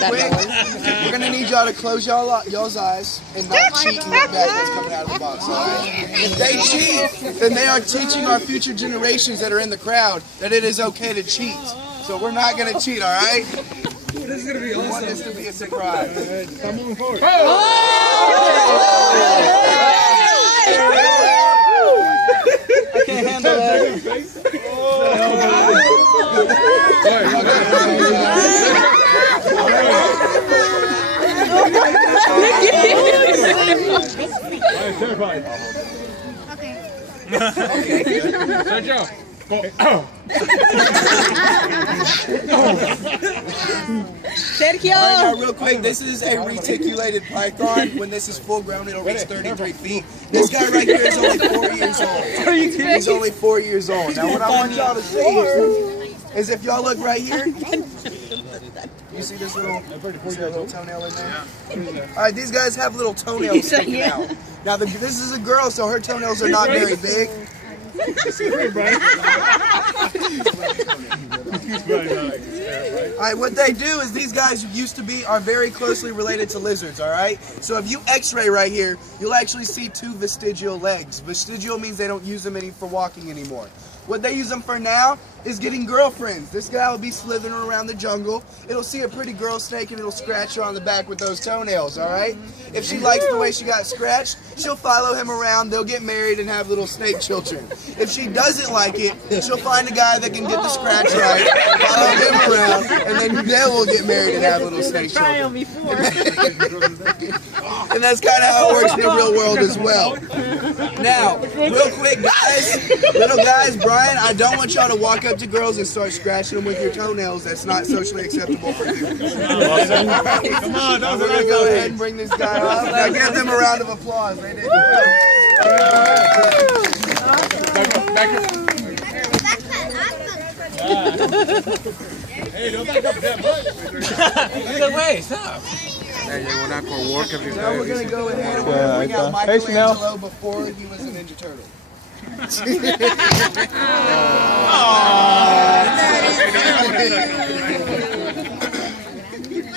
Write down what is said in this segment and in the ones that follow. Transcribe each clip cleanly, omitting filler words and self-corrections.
real quick, we're gonna need y'all to close y'all's eyes and not cheat and look back what's coming out of the box. All right? If they cheat, then they are teaching our future generations that are in the crowd that it is okay to cheat. So we're not gonna cheat, all right? This is gonna be awesome. We want this to be a surprise. I'm moving forward. I can't handle that. Okay, Sergio. Sergio! All right, now real quick, this is a reticulated python. When this is full grown, it'll reach 33 feet. This guy right here is only 4 years old. He's only 4 years old. Now what I want y'all to see is if y'all look right here, you see this little toenail in there? All right, these guys have little toenails sticking out. Now this is a girl, so her toenails are not very big. Alright, what they do is these guys are very closely related to lizards, alright? So if you x-ray right here, you'll actually see 2 vestigial legs. Vestigial means they don't use them for walking anymore. What they use them for now is getting girlfriends. This guy will be slithering around the jungle. It'll see a pretty girl snake and it'll scratch her on the back with those toenails, alright? If she likes the way she got scratched, she'll follow him around, they'll get married and have little snake children. If she doesn't like it, she'll find a guy that can get the scratch right, follow him around, and then they will get married and have little snake children. And that's kind of how it works in the real world as well. Now, real quick guys, little guys, Bryan, I don't want y'all to walk up to girls and start scratching them with your toenails. That's not socially acceptable for you. Come on, we're going to go ahead and bring this guy up. Now give them a round of applause. They did good. Hey, don't back up that much. Either way, stop. Now we're going to go ahead and bring out Michelangelo before he was a Ninja Turtle.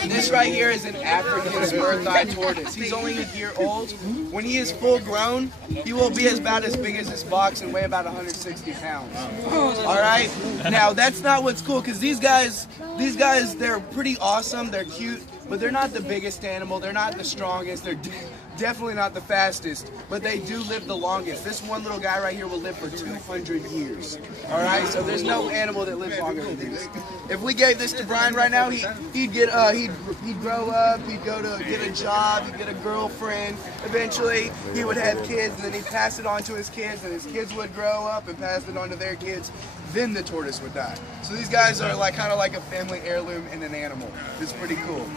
This right here is an African spur-thigh tortoise. He's only a year old. When he is full grown, he will be about as big as this box and weigh about 160 pounds. All right? Now, that's not what's cool, because these guys, they're pretty awesome. They're cute, but they're not the biggest animal. They're not the strongest. They're definitely not the fastest, but they do live the longest. This one little guy right here will live for 200 years. All right, so there's no animal that lives longer than this. If we gave this to Bryan right now, he'd grow up, he'd go to get a job, he'd get a girlfriend. Eventually, he would have kids, and then he'd pass it on to his kids, and his kids would grow up and pass it on to their kids. Then the tortoise would die. So these guys are kind of like a family heirloom in an animal. It's pretty cool.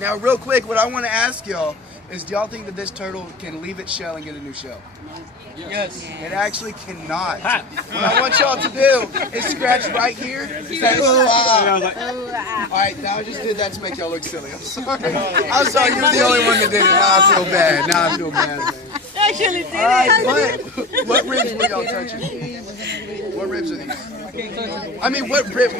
Now, real quick, what I want to ask y'all is, do y'all think that this turtle can leave its shell and get a new shell? Yes. It actually cannot. What I want y'all to do is scratch right here. Say, ooh, ah. Alright, now I just did that to make y'all look silly. I'm sorry. I'm sorry, you're the only one that did it. Now I feel bad. Now I feel bad, man. Alright, what ribs were y'all touching? What ribs are these? I mean, what bones? I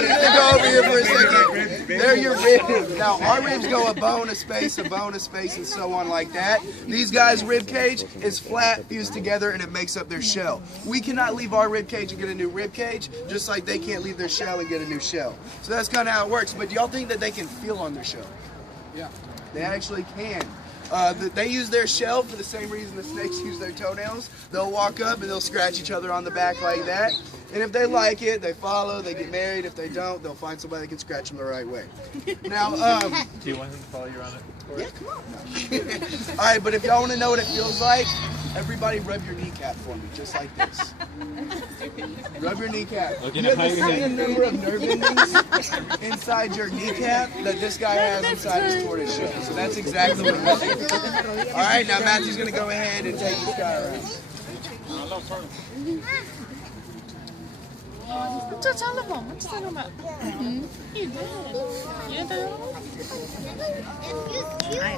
just need to go over here for a second. They're your ribs. Now, our ribs go a bone, a space, and so on like that. These guys' rib cage is flat, fused together, and it makes up their shell. We cannot leave our rib cage and get a new rib cage, just like they can't leave their shell and get a new shell. So that's kind of how it works. But do y'all think that they can feel on their shell? Yeah. They actually can. They use their shell for the same reason the snakes use their toenails. They'll walk up and they'll scratch each other on the back like that. And if they like it, they follow, they get married. If they don't, they'll find somebody that can scratch them the right way. Now, do you want him to follow you around it? Yeah, come on. No. All right, but if y'all want to know what it feels like, everybody rub your kneecap for me, just like this. Rub your kneecap. You have the same number of nerve endings inside your kneecap that this guy has inside his tortoise shell. So that's exactly what it is. All right, now Matthew's going to go ahead and take this guy around.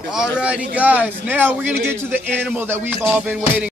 Alrighty guys, now we're going to get to the animal that we've all been waiting